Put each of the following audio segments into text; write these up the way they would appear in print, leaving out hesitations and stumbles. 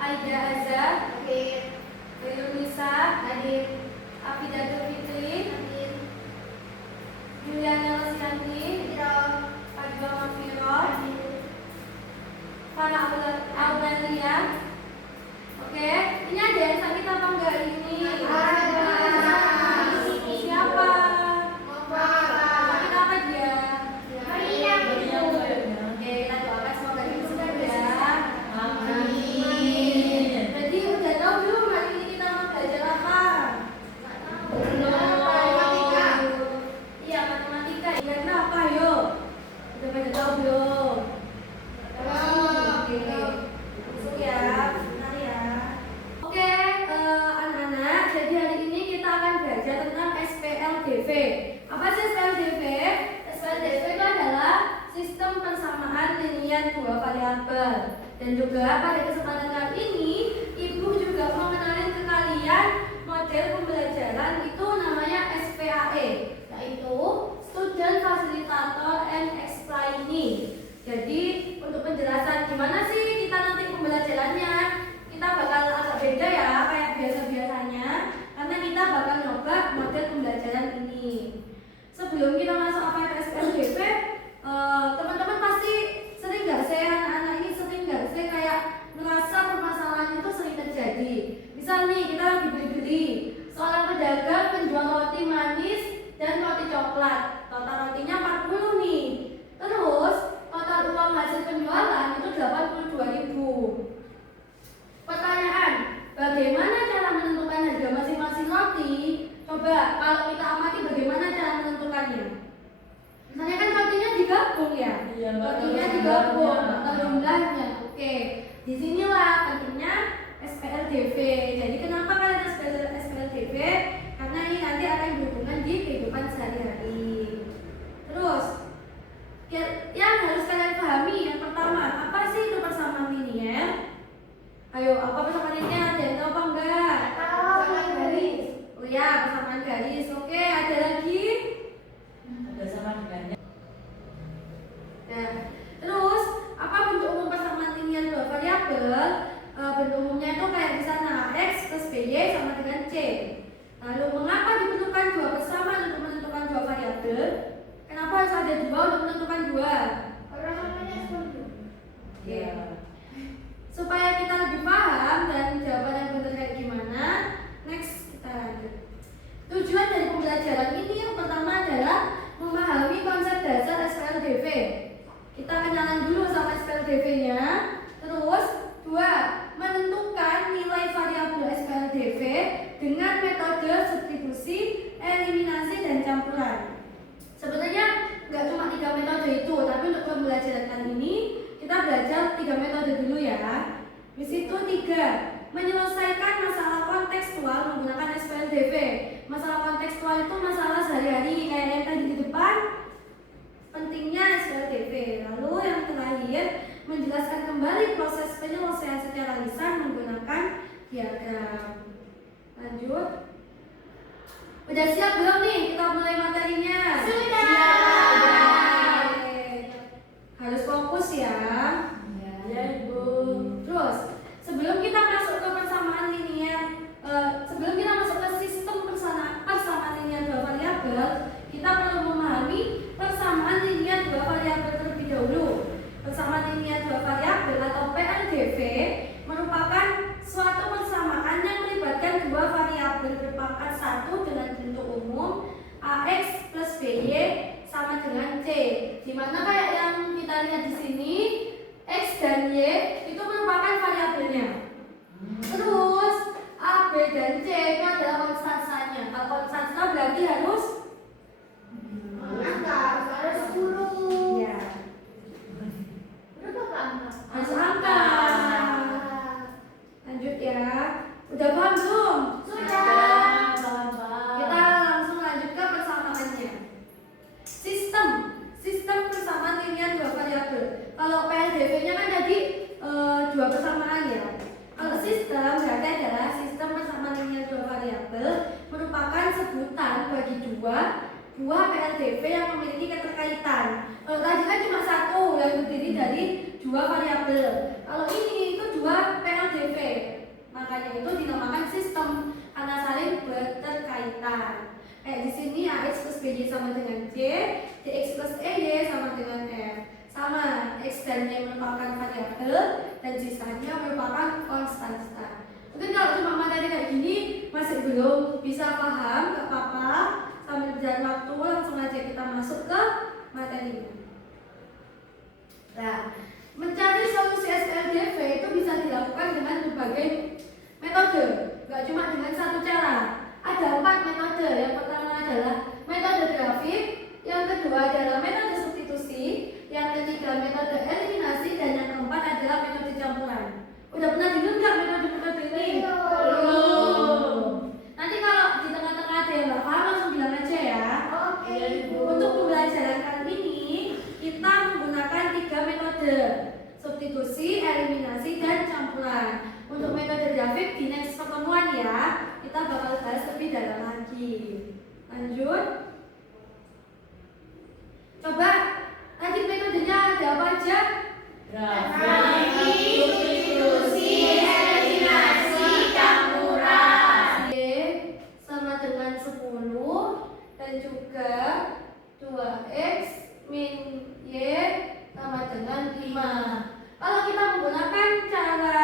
Aida Azhar, hadir. Belunisa, hadir. Afidatul Fitri, hadir. Juliana Rosyanti, hadir. Fadwa Mafiro, hadir. Farah Aurelia. Oke, ini ada yang sakit apa enggak ini? Ada. Siapa? Sakit apa dia? Maria. Oke, kita doakan semoga disembuhkan ya. Amin. Jadi udah tahu belum hari ini kita mau belajar apa? Matematika. Iya, matematika. Karena apa yo? Udah pada tahu belum? Oke. Masuk ya. Benar ya. Oke, anak-anak. Jadi hari ini kita akan belajar tentang SPLDV. Apa sih SPLDV? SPLDV itu adalah sistem persamaan linier dua variabel. Dan juga pada kesempatan kali ini, Ibu juga mau kenalin ke kalian model pembelajaran itu namanya SPAE, yaitu Student Facilitator and Explaining. Jadi untuk penjelasan gimana sih kita nanti pembelajarannya, kita bakal agak beda ya kayak biasa-biasanya, karena kita bakal nyoba model pembelajaran ini. Sebelum kita masuk apa itu SPLDV, teman-teman pasti sering gak sih, anak-anak ini sering gak sih kayak merasa permasalahan itu sering terjadi. Misal nih kita lagi beli-beli, seorang pedagang menjual roti manis dan roti coklat, total rotinya 40 nih. Terus total uang hasil penjualan itu 82.000. Pertanyaan, bagaimana cara menentukan harga masing-masing roti? Coba kalau kita amati bagaimana cara menentukannya. Misalnya kan rotinya digabung ya, rotinya digabung atau jumlahnya. Oke, disinilah pentingnya SPLDV. Jadi kenapa kalian SPLDV? Karena ini nanti akan berhubungan di kehidupan sehari-hari. Terus, yang harus kalian pahami yang pertama, apa sih itu persamaan linier? Ayo, apa persamaan linier? Ada yang tahu apa enggak? Persamaan garis. Oh ya, persamaan garis. Oke, ada lagi? Ada sama dengannya. Nah, terus apa bentuk umum persamaan linier dua variabel? Bentuk umumnya itu kayak di sana x plus by sama dengan c. Lalu mengapa diperlukan dua persamaan untuk menentukan dua variabel? Kenapa harus ada dua untuk menentukan dua? Orang namanya seperti Ya. Supaya kita lebih paham dan jawaban yang benar kayak gimana, next kita lanjut. Tujuan dari pembelajaran ini yang pertama adalah memahami konsep dasar SPLDV. Kita kenalan dulu sama SPLDV-nya. Terus, dua, menentukan nilai variabel SPLDV dengan metode substitusi, eliminasi, dan campuran. Sebenarnya nggak cuma 3 metode itu, tapi untuk pembelajaran kali ini kita belajar 3 metode dulu ya. Di situ 3, menyelesaikan masalah kontekstual menggunakan SPLDV. Masalah kontekstual itu masalah sehari-hari kayak yang tadi di depan. Pentingnya SPLDV. Lalu yang terakhir, menjelaskan kembali proses penyelesaian secara lisan menggunakan diagram. Lanjut. Udah siap belum nih kita mulai materinya? Sudah. Oke. Harus fokus ya. Ya, Ibu. Terus, sebelum kita masuk ke persamaan linier, sebelum kita masuk ke sistem persamaan linier dua variabel, kita perlu memahami persamaan linier dua variabel terlebih dahulu. Persamaan linier dua variabel atau PLDV merupakan suatu persamaan yang melibatkan dua variabel berpangkat 1 dengan bentuk umum AX plus BY sama dengan C. Dimana kayak yang kita lihat di sini, X dan Y itu merupakan variabelnya. Terus A, B, dan C itu adalah konstansanya. Kalau konstansa berarti harus angka, ada 10. ya, Berapa angka? harus angka. Lanjut ya. Udah paham belum? Sudah. Kita langsung lanjut ke persamaannya. Sistem persamaan linier dua variabel. Kalau PLDV-nya kan tadi dua persamaan ya. Kalau sistem berarti adalah sistem persamaan linier dua variabel merupakan sebutan bagi dua buah PLDV yang memiliki keterkaitan. Kalau tadi kan cuma satu yang terdiri dari dua variabel. Kalau ini itu dua PLDV. X plus BY sama dengan J, DX plus EY sama dengan F. Sama, X dan Y merupakan variabel dan sisanya merupakan konstanta. Mungkin kalau cuma materi kayak gini masih belum bisa paham, gak apa-apa. Sambil berjalan waktu langsung aja kita masuk ke materinya. Nah, mencari solusi SLDV itu bisa dilakukan dengan berbagai metode, gak cuma dengan satu cara. Ada 4 metode. Yang pertama adalah metode grafik, yang kedua adalah metode substitusi, yang ketiga metode eliminasi, dan yang keempat adalah metode campuran. Udah pernah dengar nggak metode-metode ini? Belum. Nanti kalau di tengah-tengah ada yang nggak paham langsung bilang aja ya. Oke, Ibu. Untuk pembelajaran kali ini kita menggunakan 3 metode: substitusi, eliminasi, dan campuran. Untuk metode grafik di next pertemuan ya, kita bakal bahas lebih dalam lagi. Lanjut. Coba tadi metodenya ada apa aja? Grafik, substitusi, eliminasi, campuran. Y sama dengan 10 dan juga 2X min Y sama dengan 5. Kalau kita menggunakan cara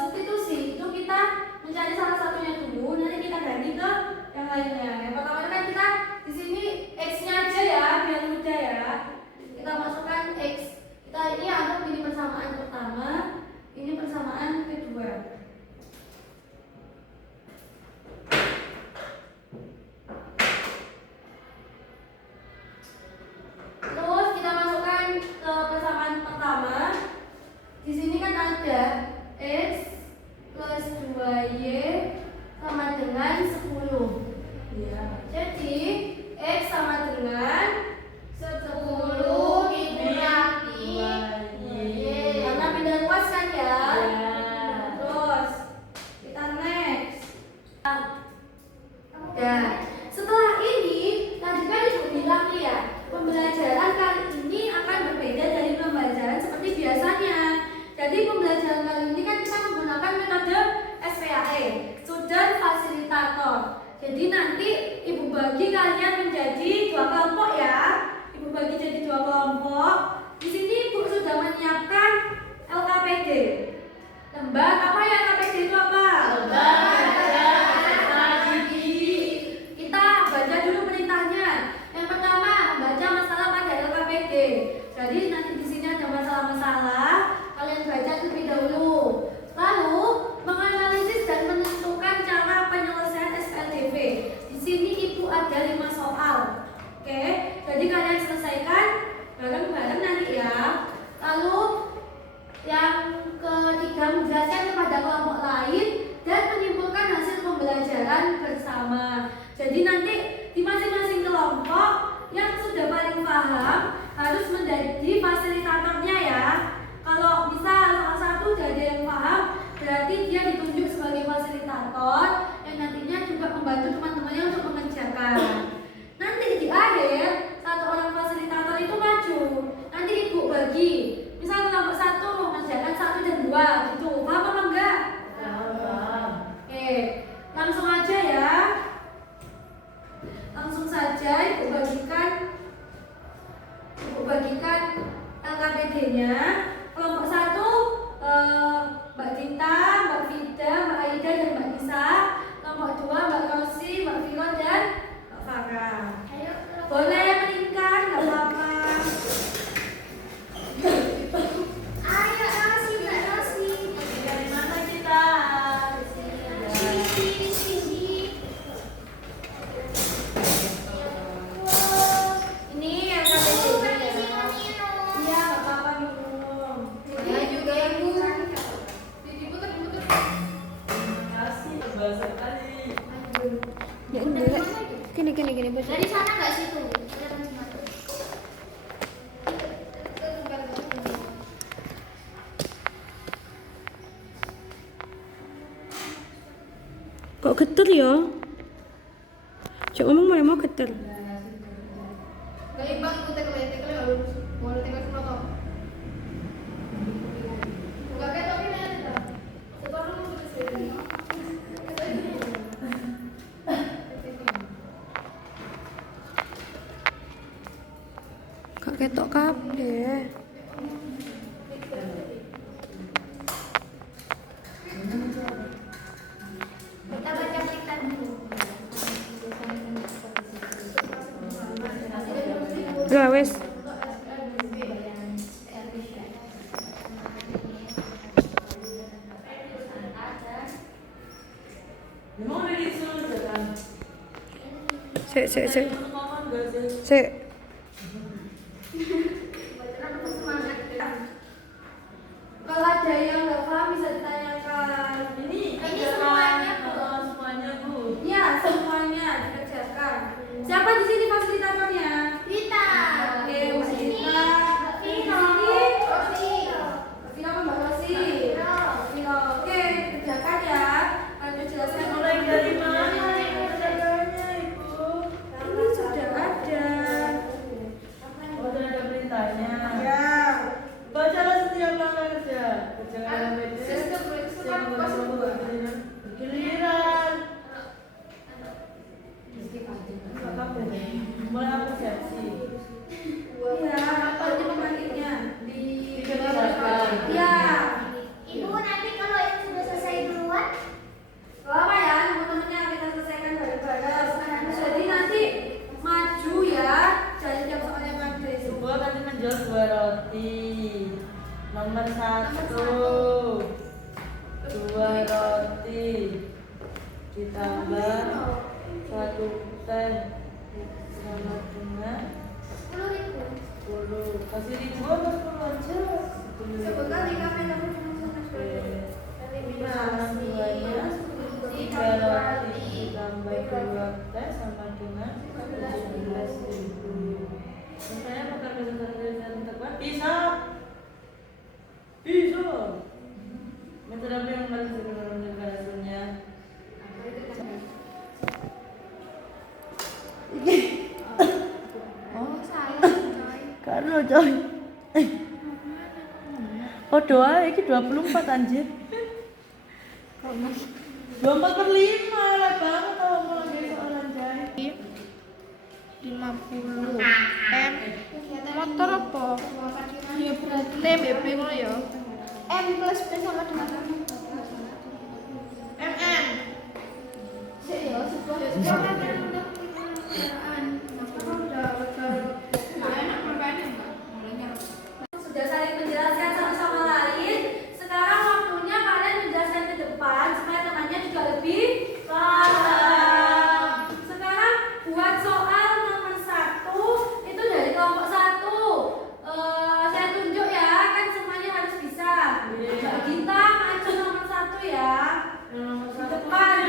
substitusi itu kita mencari salah satunya dulu, nanti kita ganti ke yang lainnya. Yang pertama kan kita di sini X-nya aja ya, biar mudah ya. Kita masukkan X. Kita ini anggap ini persamaan pertama, ini persamaan kedua. Terus kita masukkan ke persamaan pertama. Di sini kan ada X plus 2Y sama dengan 10. Iya. Jadi X sama dengan 10 dikurangi Y. karena pindah luas kan ya. Iya. Terus kita next. Ya, setelah ini tadi kan ibu bilang nih ya, pembelajaran kali ini akan berbeda dari pembelajaran seperti biasanya. Jadi pembelajaran kali ini kan kita menggunakan metode SPAE, Student Facilitator. Jadi nanti ibu bagi kalian menjadi 2 kelompok ya. Ibu bagi jadi 2 kelompok. Di sini ibu sudah menyiapkan LKPD. Lembar apa ya LKPD itu apa? Kita baca dulu perintahnya. Yang pertama, membaca masalah pada LKPD. Jadi nanti di sini ada masalah-masalah, kalian baca terlebih dahulu. Lalu menganalisis dan menentukan cara penyelesaian SLDV. Di sini ibu ada 5 soal. Oke, jadi kalian selesaikan bareng-bareng nanti ya. Lalu yang ketiga, menjelaskan kepada kelompok lain dan menyimpulkan hasil pembelajaran bersama. Jadi nanti di masing-masing kelompok yang sudah paling paham harus menjadi fasilitatornya ya. Kalau misal salah satu udah ada yang paham, berarti dia ditunjuk sebagai fasilitator yang nantinya juga membantu teman-temannya untuk mengerjakan. Nanti di akhir satu orang fasilitator itu maju. Nanti ibu bagi. Misal kelompok 1 mengerjakan 1 dan 2 gitu. Paham apa enggak? Paham. Oke, langsung aja ya. Langsung saja ibu bagikan LKPD-nya. Kelompok 1 Mbak Dinta, Mbak Vida, Mbak Aida dan Mbak Nisa. Kelompok 2 Mbak Rosi, Mbak Vilo dan Mbak Farah. Ayo, Boleh meningkat, nggak apa-apa. Ayo, Rosi, Mbak Rosi. Dari mana kita? Sini. Ini yang Ibu, LKPD-nya permisi ya. mau minum. Iya, nggak apa-apa minum. Ya juga, Ibu. Terima kasih. Bahasa tadi. Ya enggak. Gini Bu. Dari sana nggak situ? Kelihatan sana. Kok geter ya? Cok ngomong mau geter. Kali bang ikut tekel harus mau tekel semua toh. Enggak kayak tapi mana kita? Sekarang mau ke sini. ketok kabeh. Kita baca berita dulu. Udah wis. Memang udah disuruh jalan. Sik. Ngomong gak sih? Sik. Kalau ada yang nggak paham bisa ditanyakan. Ini semuanya, Bu. Semuanya, Bu. Ya, semuanya dikerjakan. Siapa di sini fasilitatornya? Kita. Oke, Di Mbak sini. Dita. Di Vino. sini. Rosi. Vino sama Mbak Rosi. Vino. Vino. Oke, kerjakan ya. Kalian jelaskan Mulai dari mana kerjanya, Ibu? Ini sudah ada. Oh, sudah ada perintahnya. Ya. Bacalah setiap langkah kerja. Kerjakan PT. Sistem Giliran. Mulai apresiasi. Iya, apa aja pembandingnya? Dikerjakan. Iya. Ibu nanti kalau yang sudah selesai duluan, Lama ya, teman-temannya kita selesaikan bareng-bareng. Jadi nanti maju ya, jadi jam soalnya maju. Sebuah tadi menjual 2 roti. Nomor 1 2 roti ditambah 1 teh sama dengan 10.000. 10. Kasih ribu atau 10 aja? 10 Sebutkan di kafe tapi cuma Eliminasi 3 roti ditambah 2 teh sama dengan 11.000. Misalnya bakal kesusahan terbang bisa. Metode apa yang paling sering menentukan hasilnya? Oh, saya coy. Karo coy. Oh doa ini 24 anjir. 24/5 lah banget kalau mau lagi soalan jahit. 50 M motor apa? Ya berarti TBB ngono ya. M plus B sama dengan MM. C ya, sebuah Sudah saling menjelaskan satu sama lain. Sekarang waktunya kalian menjelaskan ke depan supaya temannya juga lebih paham. Sekarang buat soal nomor 1 itu dari kelompok 1. Saya tunjuk ya, kan semuanya harus bisa. Mbak Gita maju nomor 1 ya. Nomor Di 1 depan.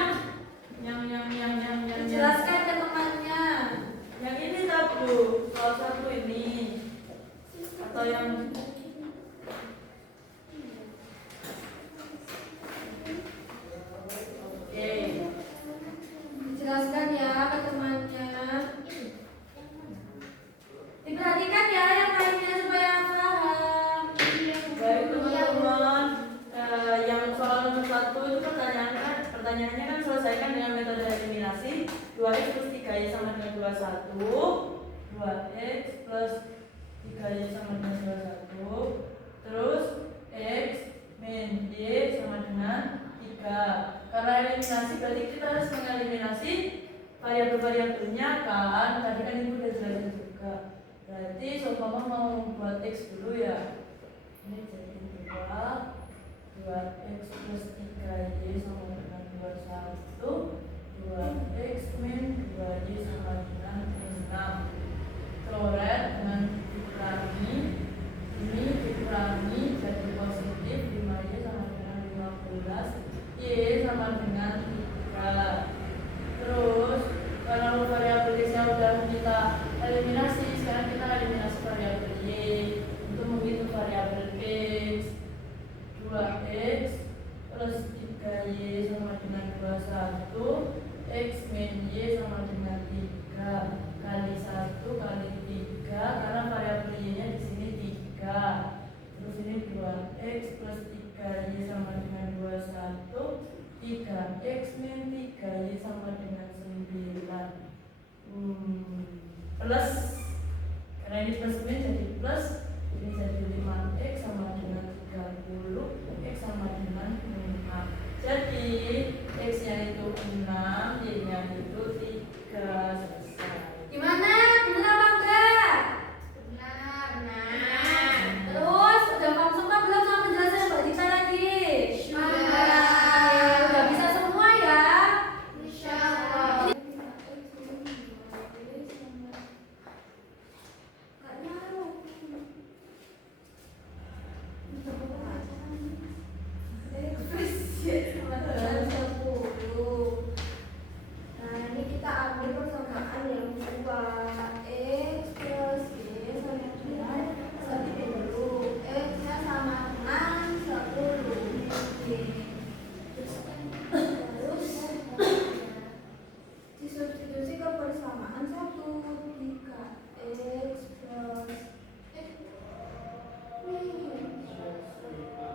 yang Jelaskan ke temannya. yang ini tak Bu, soal 1 ini atau yang oke. Jelaskan ya ke temannya. Diperhatikan ya yang lainnya supaya paham. Baik teman-teman, yang soal nomor 1 itu pertanyaannya kan selesaikan dengan metode eliminasi. 2x plus 3y sama dengan 21. 2x plus 3y sama dengan 21. Terus x min y sama dengan 3. Karena eliminasi berarti kita harus mengeliminasi variabel-variabelnya kan. Tadi kan ibu udah jelasin juga. Berarti seumpama mau membuat x dulu ya. Ini jadi 2x plus 3y sama dengan 21. 2x min 2y sama dengan 6. Coret dengan dikurangi. Ini dikurangi jadi positif. 5y sama dengan 15. Y sama dengan 3. Terus kalau variabel x-nya udah kita eliminasi, sekarang kita eliminasi variabel y. Untuk menghitung variabel x, 2x plus 3y sama dengan 21. X min y sama dengan 3 kali 1 kali 3 karena variabel y nya di sini 3. Terus ini 2x plus 3y sama dengan 21. 3x min 3y sama dengan 9 plus Karena ini plus min jadi plus, ini jadi 5x sama dengan 30, x sama dengan 6. Jadi x nya itu 6, y nya itu 3. Selesai. Gimana? Bener apa enggak? Benar. Terus udah paham semua belum sama penjelasan Mbak Dita tadi? Udah bisa semua ya? Insyaallah. Nah, ini kita ambil persamaan yang kedua. X plus Y sama dengan 10. X-nya sama dengan 10. Terus disubstitusi ke persamaan 1, 3. X plus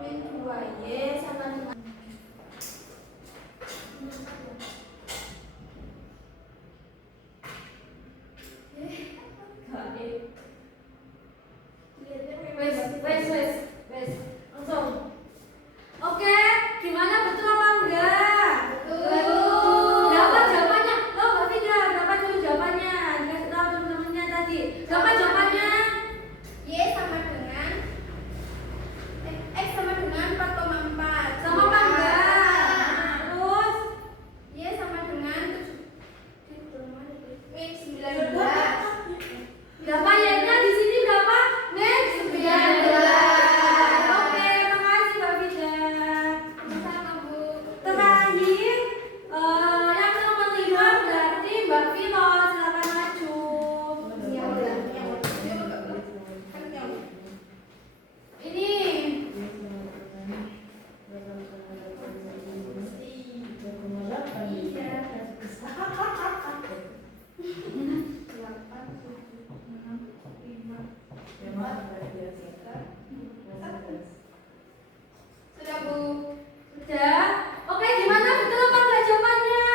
min 2Y sama dengan wes, langsung. Oke, gimana betul apa enggak? Betul. Berapa jawabannya? Lo Mbak Fida, berapa dulu jawabannya? Dikasih tahu teman-temannya tadi. Berapa jawabannya? Y sama dengan X sama dengan 4,4. Sama apa enggak? Terus Y sama dengan min 19. berapa Y-nya di sini berapa? Min 19. Oke, makasih Mbak Fida. Sama Bu. Terakhir, yang nomor 5 berarti Mbak Vino, silakan maju. Ini Sudah Bu. sudah. Oke, gimana betul apa enggak jawabannya?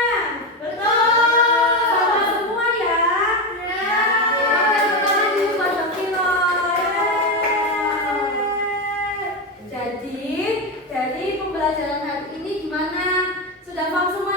Sama semua ya. Oke, tepuk tangan dulu buat Mbak Vino. Yeay. Jadi, dari pembelajaran hari ini gimana? Sudah paham semua